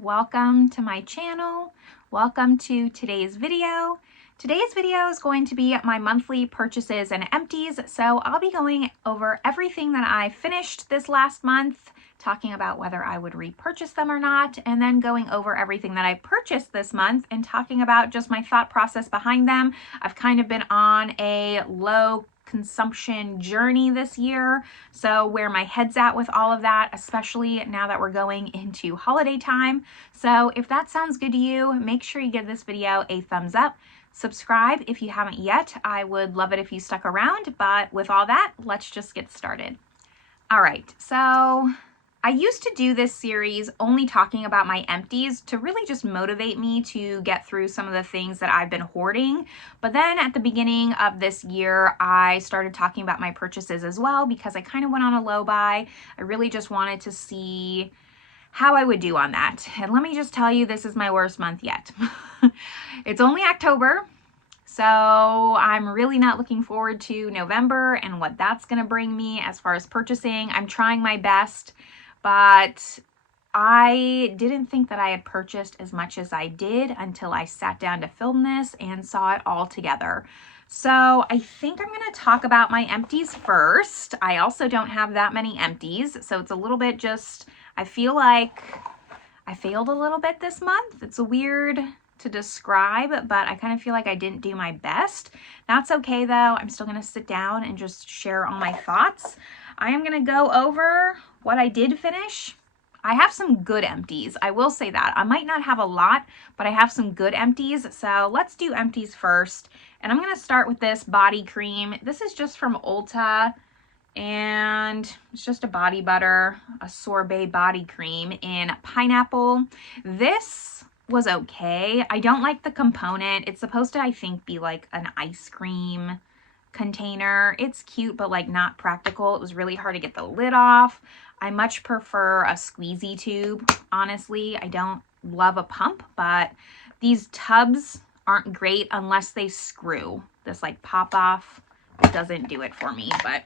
welcome to my channel. Welcome to today's video. Today's video is going to be my monthly purchases and empties, so I'll be going over everything that I finished this last month, talking about whether I would repurchase them or not, and then going over everything that I purchased this month and talking about just my thought process behind them. I've kind of been on a low consumption journey this year, so where my head's at with all of that, especially now that we're going into holiday time. So if that sounds good to you, make sure you give this video a thumbs up. Subscribe if you haven't yet. I would love it if you stuck around, but with all that, let's just get started. All right, so I used to do this series only talking about my empties to really just motivate me to get through some of the things that I've been hoarding. But then at the beginning of this year, I started talking about my purchases as well because I kind of went on a low buy. I really just wanted to see how I would do on that. And let me just tell you, this is my worst month yet. It's only October, so I'm really not looking forward to November and what that's going to bring me as far as purchasing. I'm trying my best, but I didn't think that I had purchased as much as I did until I sat down to film this and saw it all together. So I think I'm going to talk about my empties first. I also don't have that many empties, so it's a little bit just, I feel like I failed a little bit this month. It's weird to describe, but I kind of feel like I didn't do my best. That's okay though. I'm still going to sit down and just share all my thoughts. I am going to go over what I did finish. I have some good empties. I will say that. I might not have a lot, but I have some good empties. So let's do empties first. And I'm going to start with this body cream. This is just from Ulta, and it's just a body butter, a sorbet body cream in pineapple. This was okay. I don't like the component. It's supposed to, I think, be like an ice cream container. It's cute, but like not practical. It was really hard to get the lid off. I much prefer a squeezy tube, honestly. I don't love a pump, but these tubs aren't great unless they screw. This like pop off doesn't do it for me, but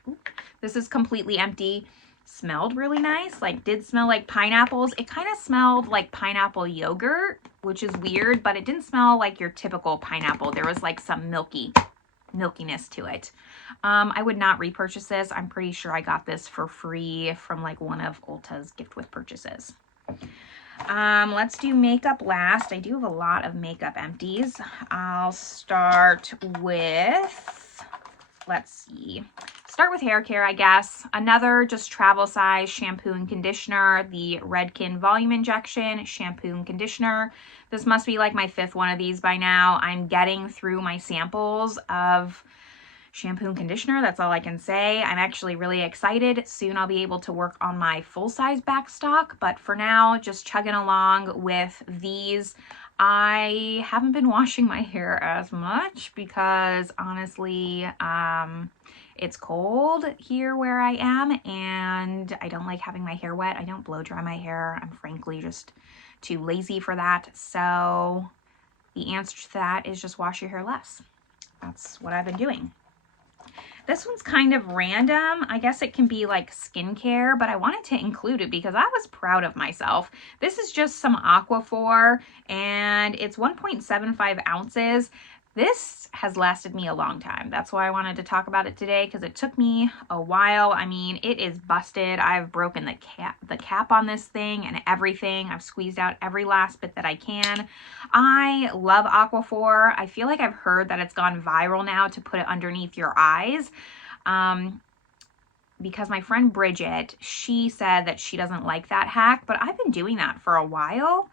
this is completely empty. Smelled really nice, like did smell like pineapples. It kind of smelled like pineapple yogurt, which is weird, but it didn't smell like your typical pineapple. There was like some milkiness to it. I would not repurchase this. I'm pretty sure I got this for free from like one of Ulta's gift with purchases. Let's do makeup last. I do have a lot of makeup empties. I'll start with, let's see. Start with hair care, I guess. Another just travel size shampoo and conditioner, the Redkin volume injection shampoo and conditioner. This must be like my 5th one of these by now. I'm getting through my samples of shampoo and conditioner. That's all I can say. I'm actually really excited. Soon I'll be able to work on my full-size backstock, but for now, just chugging along with these. I haven't been washing my hair as much because honestly, it's cold here where I am and I don't like having my hair wet. I don't blow dry my hair. I'm frankly just too lazy for that. So the answer to that is just wash your hair less. That's what I've been doing. This one's kind of random. I guess it can be like skincare, but I wanted to include it because I was proud of myself. This is just some Aquaphor and it's 1.75 ounces. This has lasted me a long time. That's why I wanted to talk about it today because it took me a while. I mean, it is busted. I've broken the cap on this thing and everything. I've squeezed out every last bit that I can. I love Aquaphor. I feel like I've heard that it's gone viral now to put it underneath your eyes. Because my friend Bridget, she said that she doesn't like that hack, but I've been doing that for a while.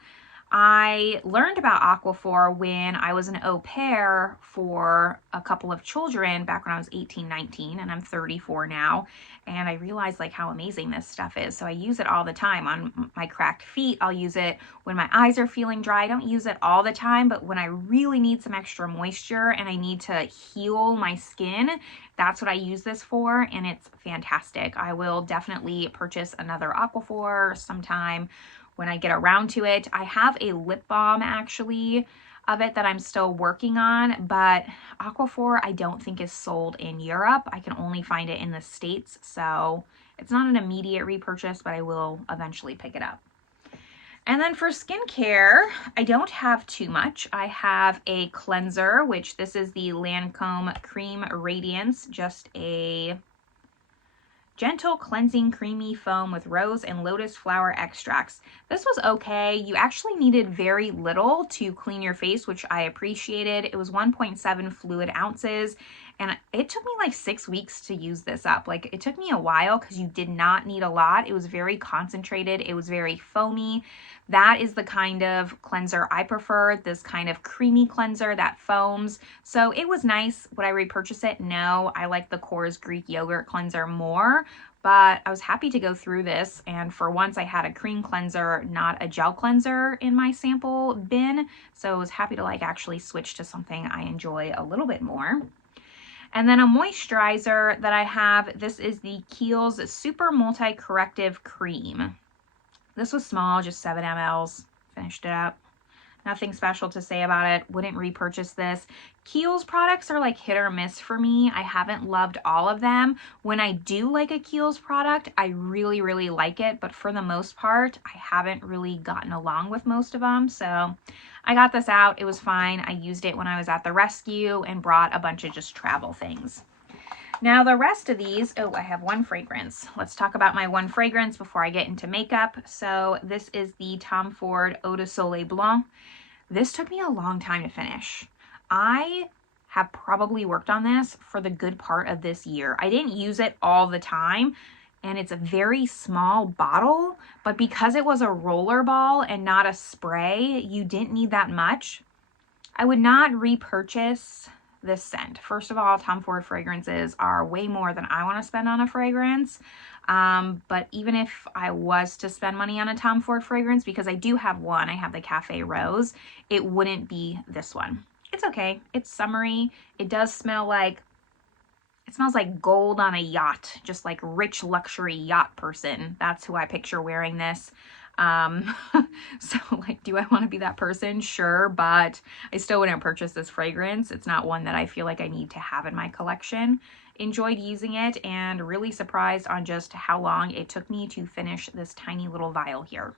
I learned about Aquaphor when I was an au pair for a couple of children back when I was 18, 19, and I'm 34 now. And I realized like how amazing this stuff is. So I use it all the time on my cracked feet. I'll use it when my eyes are feeling dry. I don't use it all the time, but when I really need some extra moisture and I need to heal my skin, that's what I use this for. And it's fantastic. I will definitely purchase another Aquaphor sometime when I get around to it. I have a lip balm actually of it that I'm still working on, but Aquaphor I don't think is sold in Europe. I can only find it in the States, so it's not an immediate repurchase, but I will eventually pick it up. And then for skincare, I don't have too much. I have a cleanser, which this is the Lancome Cream Radiance, just a gentle cleansing creamy foam with rose and lotus flower extracts. This was okay. You actually needed very little to clean your face, which I appreciated. It was 1.7 fluid ounces. And it took me like 6 weeks to use this up. Like, it took me a while because you did not need a lot. It was very concentrated. It was very foamy. That is the kind of cleanser I prefer, this kind of creamy cleanser that foams. So it was nice. Would I repurchase it? No. I like the Core's Greek yogurt cleanser more, but I was happy to go through this. And for once I had a cream cleanser, not a gel cleanser in my sample bin. So I was happy to like actually switch to something I enjoy a little bit more. And then a moisturizer that I have, this is the Kiehls Super Multi Corrective Cream. This was small, just 7 mLs. Finished it up. Nothing special to say about it. Wouldn't repurchase this. Kiehls products are like hit or miss for me. I haven't loved all of them. When I do like a Kiehls product, I really, really like it. But for the most part, I haven't really gotten along with most of them. So I got this out. It was fine. I used it when I was at the rescue and brought a bunch of just travel things. Now the rest of these, oh, I have one fragrance. Let's talk about my one fragrance before I get into makeup. So this is the Tom Ford Eau de Soleil Blanc. This took me a long time to finish. I have probably worked on this for the good part of this year. I didn't use it all the time, and it's a very small bottle, but because it was a roller ball and not a spray, you didn't need that much. I would not repurchase this scent. First of all, Tom Ford fragrances are way more than I want to spend on a fragrance. But even if I was to spend money on a Tom Ford fragrance, because I do have one, I have the Cafe Rose, it wouldn't be this one. It's okay. It's summery. It does smell like, it smells like gold on a yacht, just like rich luxury yacht person. That's who I picture wearing this. So like, do I want to be that person? Sure, but I still wouldn't purchase this fragrance. It's not one that I feel like I need to have in my collection. Enjoyed using it and really surprised on just how long it took me to finish this tiny little vial here.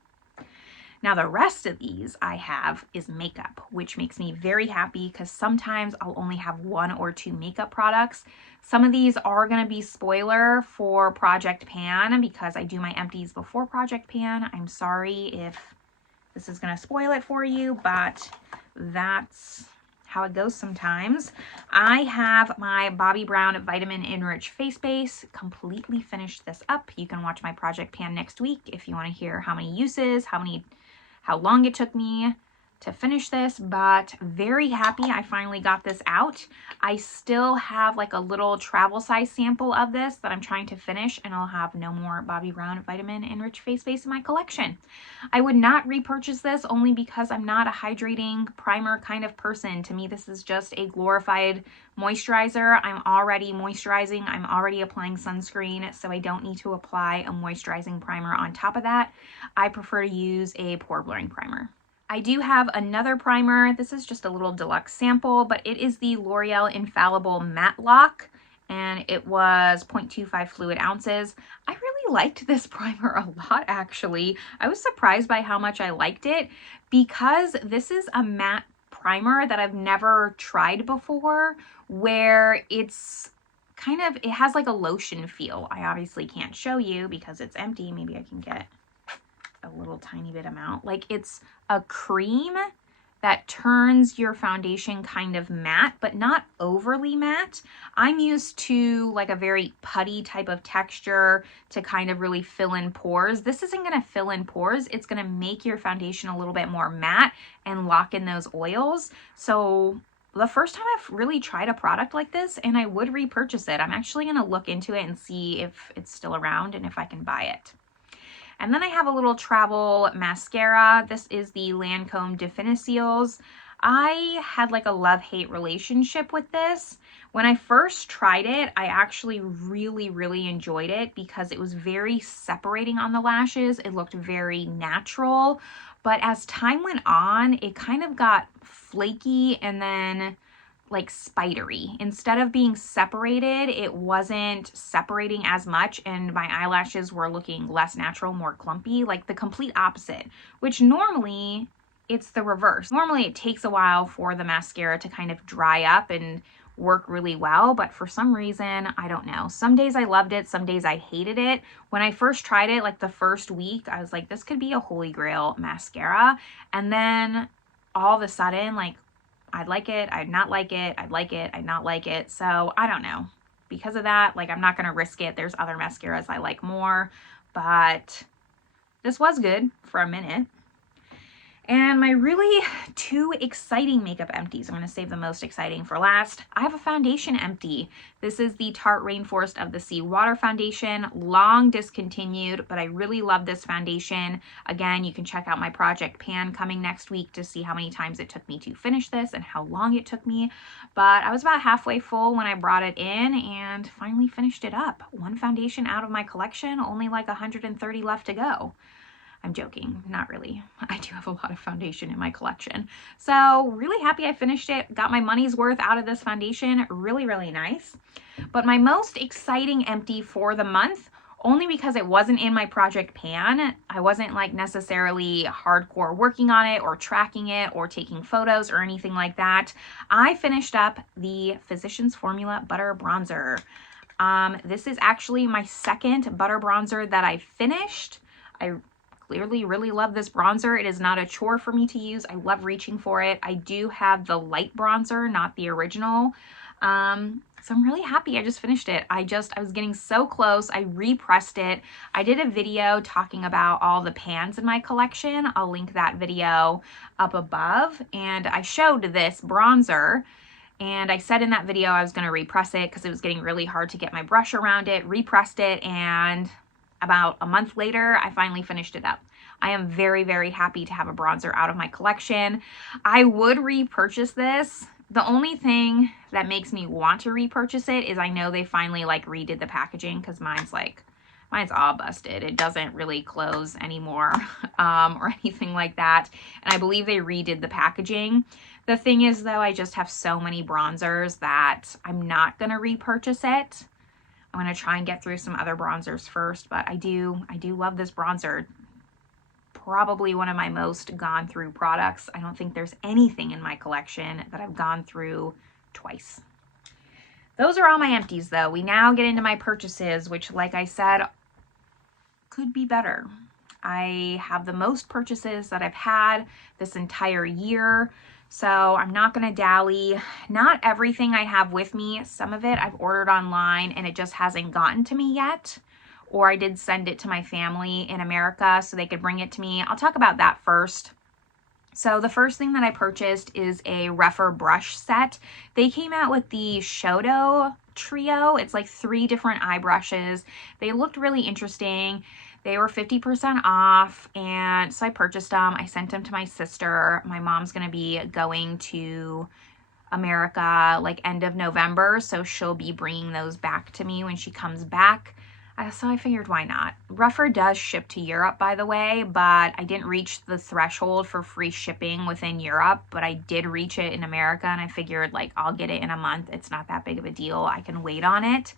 Now the rest of these I have is makeup, which makes me very happy because sometimes I'll only have 1 or 2 makeup products. Some of these are going to be spoiler for Project Pan because I do my empties before Project Pan. I'm sorry if this is going to spoil it for you, but that's how it goes sometimes. I have my Bobbi Brown Vitamin Enriched Face Base. Completely finished this up. You can watch my Project Pan next week if you want to hear how many uses, how long it took me to finish this, but very happy I finally got this out. I still have like a little travel size sample of this that I'm trying to finish, and I'll have no more Bobbi Brown Vitamin Enriched Face Base in my collection. I would not repurchase this only because I'm not a hydrating primer kind of person. To me, this is just a glorified moisturizer. I'm already moisturizing. I'm already applying sunscreen, so I don't need to apply a moisturizing primer on top of that. I prefer to use a pore blurring primer. I do have another primer. This is just a little deluxe sample, but it is the L'Oreal Infallible Matte Lock, and it was 0.25 fluid ounces. I really liked this primer a lot, actually. I was surprised by how much I liked it because this is a matte primer that I've never tried before, where it's kind of, it has like a lotion feel. I obviously can't show you because it's empty. Maybe I can get a little tiny bit amount. Like, it's a cream that turns your foundation kind of matte, but not overly matte. I'm used to like a very putty type of texture to kind of really fill in pores. This isn't going to fill in pores. It's going to make your foundation a little bit more matte and lock in those oils. So the first time I've really tried a product like this, and I would repurchase it. I'm actually going to look into it and see if it's still around and if I can buy it. And then I have a little travel mascara. This is the Lancome Definiciels. I had like a love-hate relationship with this. When I first tried it, I actually really enjoyed it because it was very separating on the lashes. It looked very natural. But as time went on, it kind of got flaky and then like spidery. Instead of being separated, it wasn't separating as much and my eyelashes were looking less natural, more clumpy, like the complete opposite, which normally it's the reverse. Normally it takes a while for the mascara to kind of dry up and work really well, but for some reason, I don't know. Some days I loved it, some days I hated it. When I first tried it, like the first week, I was like, this could be a holy grail mascara. And then all of a sudden, like, I'd like it, I'd not like it, I'd like it, I'd not like it. So I don't know. Because of that, like, I'm not gonna risk it. There's other mascaras I like more, but this was good for a minute. And my really two exciting makeup empties, I'm going to save the most exciting for last. I have a foundation empty. This is the Tarte Rainforest of the Sea Water Foundation, long discontinued, but I really love this foundation. Again, you can check out my project pan coming next week to see how many times it took me to finish this and how long it took me. But I was about halfway full when I brought it in and finally finished it up. One foundation out of my collection, only like 130 left to go. I'm joking, not really. I do have a lot of foundation in my collection. So really happy I finished it, got my money's worth out of this foundation, really, really nice. But my most exciting empty for the month, only because it wasn't in my project pan, I wasn't like necessarily hardcore working on it or tracking it or taking photos or anything like that. I finished up the Physicians Formula Butter Bronzer. This is actually my second butter bronzer that I finished. I clearly really love this bronzer. It is not a chore for me to use. I love reaching for it. I do have the light bronzer, not the original. So I'm really happy I just finished it. I was getting so close. I repressed it. I did a video talking about all the pans in my collection. I'll link that video up above. And I showed this bronzer. And I said in that video I was going to repress it because it was getting really hard to get my brush around it. Repressed it, and about a month later, I finally finished it up. I am very, very happy to have a bronzer out of my collection. I would repurchase this. The only thing that makes me want to repurchase it is I know they finally like redid the packaging, because mine's all busted. It doesn't really close anymore or anything like that. And I believe they redid the packaging. The thing is though, I just have so many bronzers that I'm not gonna repurchase it. I'm going to try and get through some other bronzers first, but I do love this bronzer. Probably one of my most gone through products. I don't think there's anything in my collection that I've gone through twice. Those are all my empties though. We now get into my purchases, which like I said, could be better. I have the most purchases that I've had this entire year. So I'm not going to dally. Not everything I have with me. Some of it I've ordered online and it just hasn't gotten to me yet. Or I did send it to my family in America so they could bring it to me. I'll talk about that first. So the first thing that I purchased is a Rephr brush set. They came out with the Shodo trio. It's like 3 different eye brushes. They looked really interesting. They were 50% off, and so I purchased them. I sent them to my sister. My mom's going to be going to America like end of November, so she'll be bringing those back to me when she comes back. So I figured, why not? Rephr does ship to Europe, by the way, but I didn't reach the threshold for free shipping within Europe, but I did reach it in America, and I figured, like, I'll get it in a month. It's not that big of a deal. I can wait on it.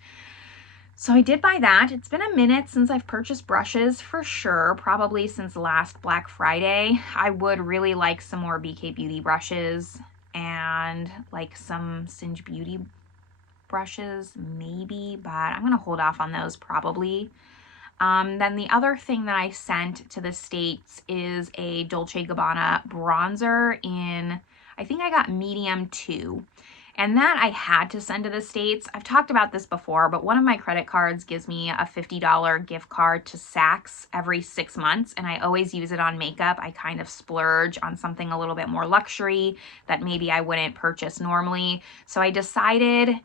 So I did buy that. It's been a minute since I've purchased brushes for sure, probably since last Black Friday. I would really like some more BK Beauty brushes and like some Singe Beauty brushes maybe, but I'm going to hold off on those probably. Then the other thing that I sent to the States is a Dolce Gabbana bronzer in, I think I got medium 2. And that I had to send to the States. I've talked about this before, but one of my credit cards gives me a $50 gift card to Saks every 6 months, and I always use it on makeup. I kind of splurge on something a little bit more luxury that maybe I wouldn't purchase normally. So I decided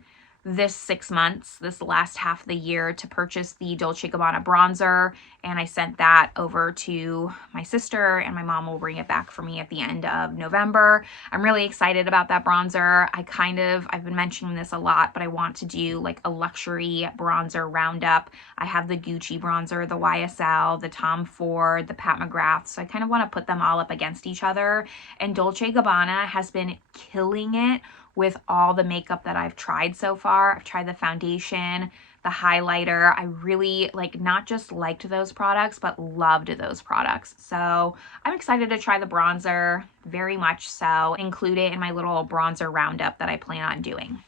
this 6 months, this last half of the year, to purchase the Dolce Gabbana bronzer, and I sent that over to my sister, and my mom will bring it back for me at the end of November. I'm really excited about that bronzer. I've been mentioning this a lot, but I want to do like a luxury bronzer roundup. I have the Gucci bronzer, the YSL, the Tom Ford, the Pat McGrath, so I kind of want to put them all up against each other, and Dolce Gabbana has been killing it with all the makeup that I've tried so far. I've tried the foundation, the highlighter. I really not just liked those products, but loved those products. So I'm excited to try the bronzer, very much so. Include it in my little bronzer roundup that I plan on doing.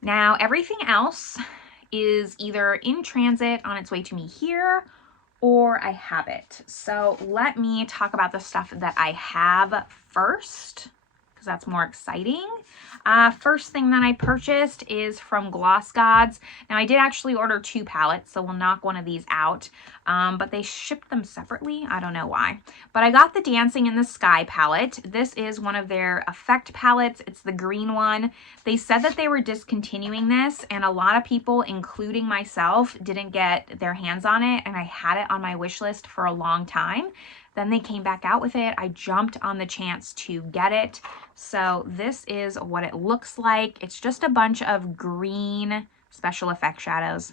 Now, everything else is either in transit on its way to me here, or I have it. So let me talk about the stuff that I have first, because that's more exciting. First thing that I purchased is from Gloss Gods. Now, I did actually order 2 palettes, so we'll knock one of these out, but they shipped them separately. I don't know why, but I got the Dancing in the Sky palette. This is one of their effect palettes. It's the green one. They said that they were discontinuing this, and a lot of people, including myself, didn't get their hands on it, and I had it on my wish list for a long time. Then they came back out with it. I jumped on the chance to get it. So this is what it looks like. It's just a bunch of green special effect shadows,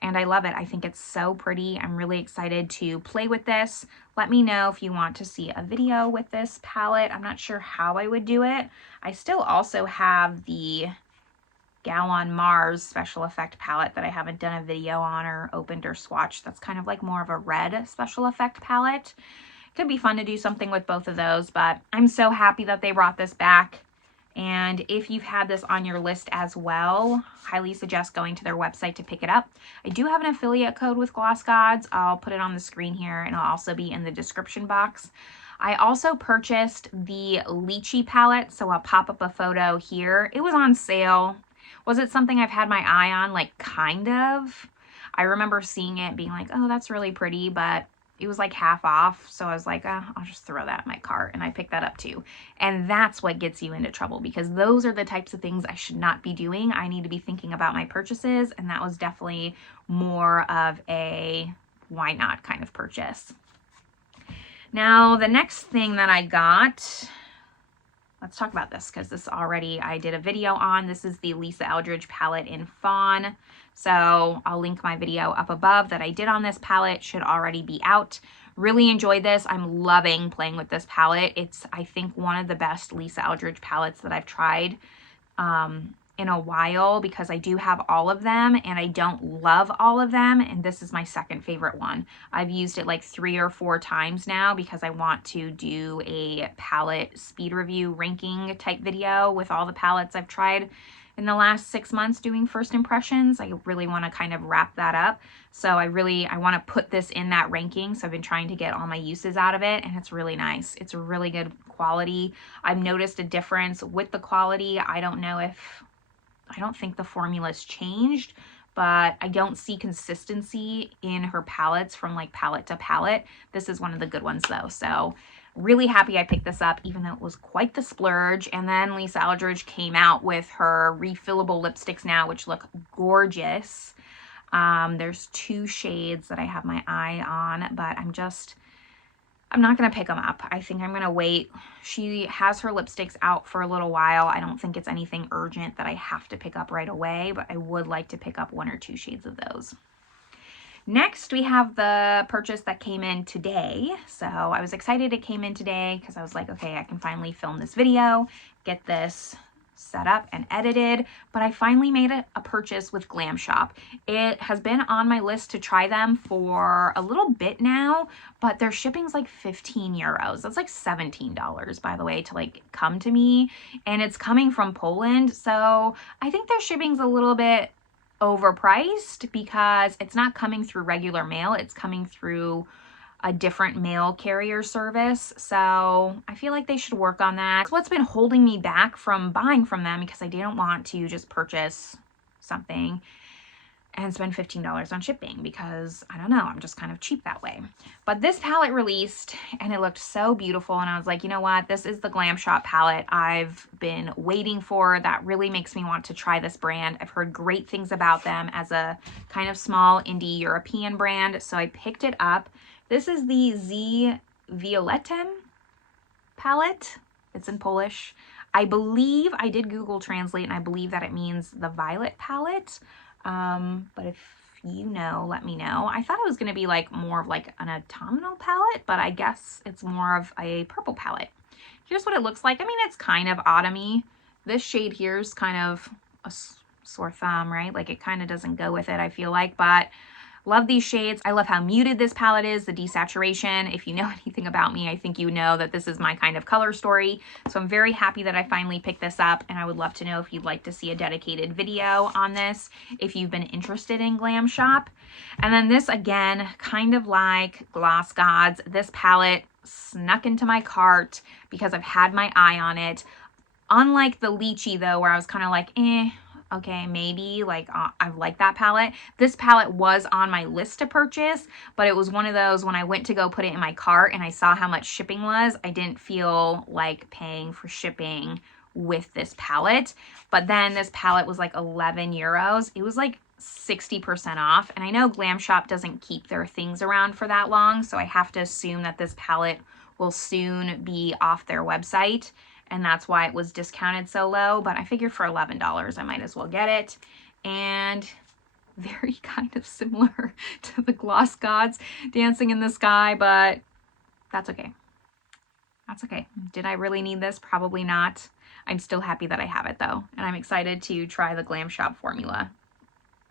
and I love it. I think it's so pretty. I'm really excited to play with this. Let me know if you want to see a video with this palette. I'm not sure how I would do it. I still also have the Gallon Mars special effect palette that I haven't done a video on or opened or swatched. That's kind of like more of a red special effect palette. Could be fun to do something with both of those, but I'm so happy that they brought this back. And if you've had this on your list as well, highly suggest going to their website to pick it up. I do have an affiliate code with Gloss Gods. I'll put it on the screen here, and it'll also be in the description box. I also purchased the Lychee palette, so I'll pop up a photo here. It was on sale. Was it something I've had my eye on? Like, kind of. I remember seeing it being like, oh, that's really pretty, but it was like half off. So I was like, oh, I'll just throw that in my cart, and I picked that up too. And that's what gets you into trouble, because those are the types of things I should not be doing. I need to be thinking about my purchases, and that was definitely more of a why not kind of purchase. Now, the next thing that I got, let's talk about this, because this already I did a video on. This is the Lisa Eldridge palette in Fawn. So I'll link my video up above that I did on this palette. Should already be out. Really enjoyed this. I'm loving playing with this palette. It's, I think, one of the best Lisa Eldridge palettes that I've tried in a while, because I do have all of them and I don't love all of them, and this is my second favorite one. I've used it like 3 or 4 times now because I want to do a palette speed review ranking type video with all the palettes I've tried in the last 6 months doing first impressions. I really want to kind of wrap that up. So I want to put this in that ranking. So I've been trying to get all my uses out of it, and it's really nice. It's a really good quality. I've noticed a difference with the quality. I don't think the formula's changed, but I don't see consistency in her palettes from like palette to palette. This is one of the good ones though. So really happy I picked this up, even though it was quite the splurge. And then Lisa Eldridge came out with her refillable lipsticks now, which look gorgeous. There's 2 shades that I have my eye on, but I'm not going to pick them up. I think I'm going to wait. She has her lipsticks out for a little while. I don't think it's anything urgent that I have to pick up right away, but I would like to pick up 1 or 2 shades of those. Next, we have the purchase that came in today. So I was excited it came in today because I was like, okay, I can finally film this video, get this set up and edited, but I finally made a purchase with Glam Shop. It has been on my list to try them for a little bit now, but their shipping's like 15 euros. That's like $17, by the way, to like come to me, and it's coming from Poland. So I think their shipping's a little bit overpriced because it's not coming through regular mail. It's coming through a different mail carrier service. So I feel like they should work on that. It's what's been holding me back from buying from them, because I didn't want to just purchase something and spend $15 on shipping because, I don't know, I'm just kind of cheap that way. But this palette released and it looked so beautiful, and I was like, you know what, this is the Glam Shop palette I've been waiting for. That really makes me want to try this brand. I've heard great things about them as a kind of small indie European brand, so I picked it up. This is the Fioletem palette. It's in Polish. I believe, I did Google Translate, and I believe that it means the violet palette. But if you know, let me know. I thought it was going to be like more of like an autumnal palette, but I guess it's more of a purple palette. Here's what it looks like. I mean, it's kind of autumny. This shade here is kind of a sore thumb, right? Like it kind of doesn't go with it, I feel like, but love these shades. I love how muted this palette is, the desaturation. If you know anything about me, I think you know that this is my kind of color story. So I'm very happy that I finally picked this up, and I would love to know if you'd like to see a dedicated video on this, if you've been interested in Glam Shop. And then this, again, kind of like Gloss Gods, this palette snuck into my cart because I've had my eye on it. Unlike the Lychee, though, where I was kind of like, okay, maybe, like, I like that palette. This palette was on my list to purchase, but it was one of those when I went to go put it in my cart and I saw how much shipping was, I didn't feel like paying for shipping with this palette. But then this palette was like 11 euros. It was like 60% off. And I know Glam Shop doesn't keep their things around for that long, so I have to assume that this palette will soon be off their website, and that's why it was discounted so low. But I figured for $11 I might as well get it. And very kind of similar to the Gloss Gods Dancing in the Sky, but that's okay. That's okay. Did I really need this? Probably not. I'm still happy that I have it though, and I'm excited to try the Glam Shop formula.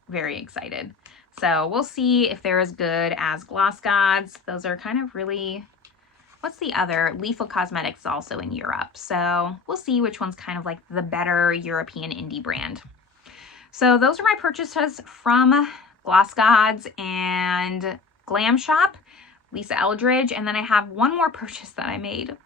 Very excited. So we'll see if they're as good as Gloss Gods. Those are kind of really... What's the other? Lethal Cosmetics is also in Europe. So we'll see which one's kind of like the better European indie brand. So those are my purchases from Gloss Gods and Glam Shop, Lisa Eldridge. And then I have one more purchase that I made.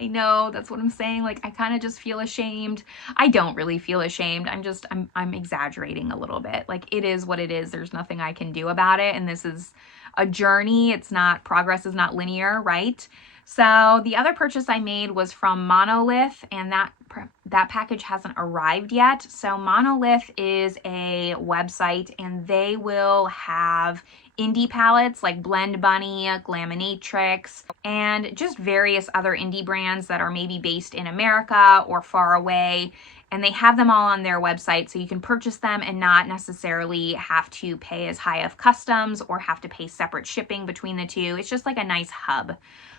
I know, that's what I'm saying. Like, I kind of just feel ashamed. I don't really feel ashamed. I'm exaggerating a little bit. Like, it is what it is. There's nothing I can do about it. And this is a journey. It's not, progress is not linear, right? So the other purchase I made was from Monolith, and that package hasn't arrived yet. So Monolith is a website, and they will have indie palettes like Blend Bunny, Glaminatrix, and just various other indie brands that are maybe based in America or far away. And they have them all on their website, so you can purchase them and not necessarily have to pay as high of customs or have to pay separate shipping between the two. It's just like a nice hub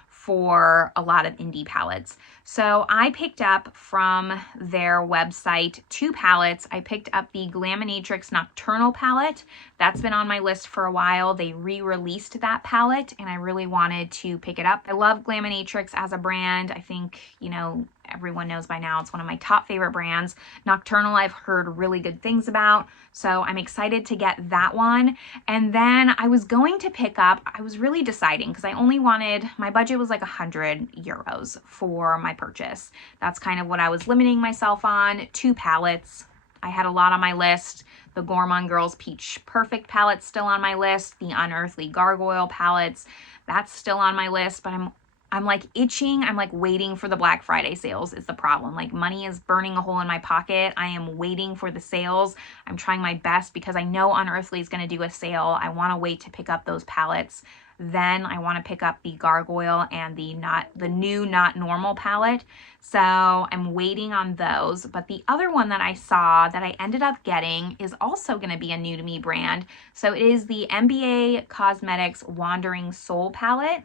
for a lot of indie palettes. So I picked up from their website 2 palettes. I picked up the Glaminatrix Nocturnal palette. That's been on my list for a while. They re-released that palette and I really wanted to pick it up. I love Glaminatrix as a brand. I think, you know, everyone knows by now it's one of my top favorite brands. Nocturnal I've heard really good things about, so I'm excited to get that one. And then I was going to pick up, I was really deciding because I only wanted, my budget was like 100 euros for my purchase. That's kind of what I was limiting myself on. 2 palettes. I had a lot on my list. The Gourmand Girls Peach Perfect palette's still on my list. The Unearthly Gargoyle palettes, that's still on my list, but I'm like itching. I'm like waiting for the Black Friday sales is the problem. Like money is burning a hole in my pocket. I am waiting for the sales. I'm trying my best because I know Unearthly is going to do a sale. I want to wait to pick up those palettes. Then I want to pick up the Gargoyle and the new Not Normal palette. So I'm waiting on those. But the other one that I saw that I ended up getting is also going to be a new to me brand. So it is the MBA Cosmetics Wandering Soul palette.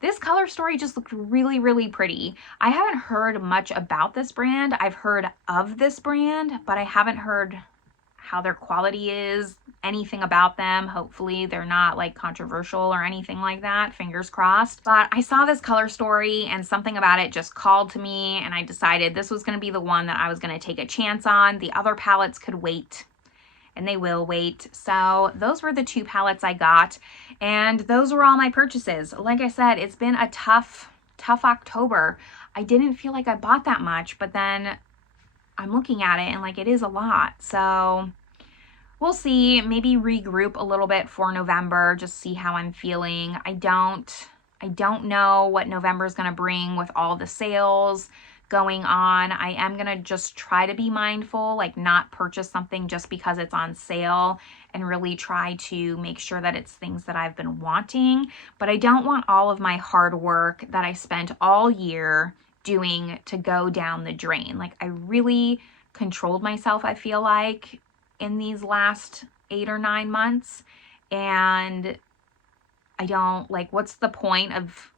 This color story just looked really, really pretty. I haven't heard much about this brand. I've heard of this brand, but I haven't heard how their quality is, anything about them. Hopefully they're not like controversial or anything like that, fingers crossed. But I saw this color story and something about it just called to me, and I decided this was going to be the one that I was going to take a chance on. The other palettes could wait, and they will wait. So those were the 2 palettes I got, and those were all my purchases. Like I said, it's been a tough October. I didn't feel like I bought that much, but then I'm looking at it and like it is a lot. So we'll see, maybe regroup a little bit for November, just see how I'm feeling. I don't know what November is going to bring with all the sales going on. I am going to just try to be mindful, like not purchase something just because it's on sale, and really try to make sure that it's things that I've been wanting. But I don't want all of my hard work that I spent all year doing to go down the drain. Like, I really controlled myself, I feel like, in these last 8 or 9 months, and I don't, like, what's the point of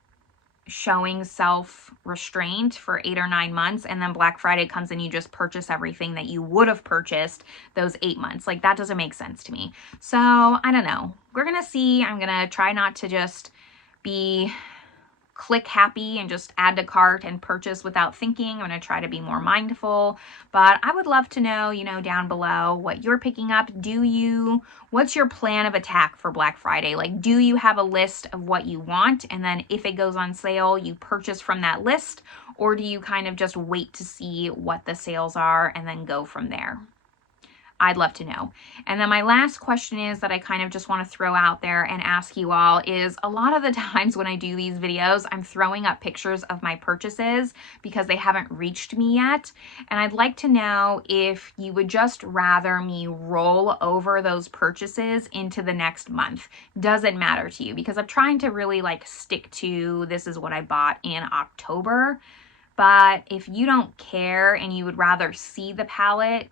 showing self-restraint for 8 or 9 months, and then Black Friday comes and you just purchase everything that you would have purchased those 8 months? Like, that doesn't make sense to me. So I don't know. We're gonna see. I'm gonna try not to just be click happy and just add to cart and purchase without thinking. I'm going to try to be more mindful, but I would love to know, down below what you're picking up. What's your plan of attack for Black Friday? Like, do you have a list of what you want, and then if it goes on sale, you purchase from that list, or do you kind of just wait to see what the sales are and then go from there? I'd love to know. And then my last question is that I kind of just want to throw out there and ask you all is, a lot of the times when I do these videos, I'm throwing up pictures of my purchases because they haven't reached me yet. And I'd like to know if you would just rather me roll over those purchases into the next month. Does it matter to you? Because I'm trying to really like stick to, this is what I bought in October. But if you don't care and you would rather see the palette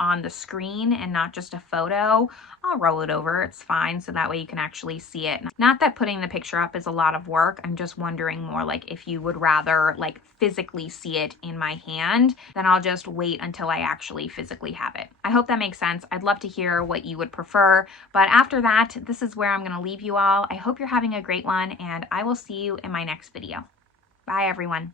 on the screen and not just a photo, I'll roll it over. It's fine. So that way you can actually see it. Not that putting the picture up is a lot of work. I'm just wondering more like if you would rather like physically see it in my hand, then I'll just wait until I actually physically have it. I hope that makes sense. I'd love to hear what you would prefer. But after that, this is where I'm going to leave you all. I hope you're having a great one, and I will see you in my next video. Bye, everyone.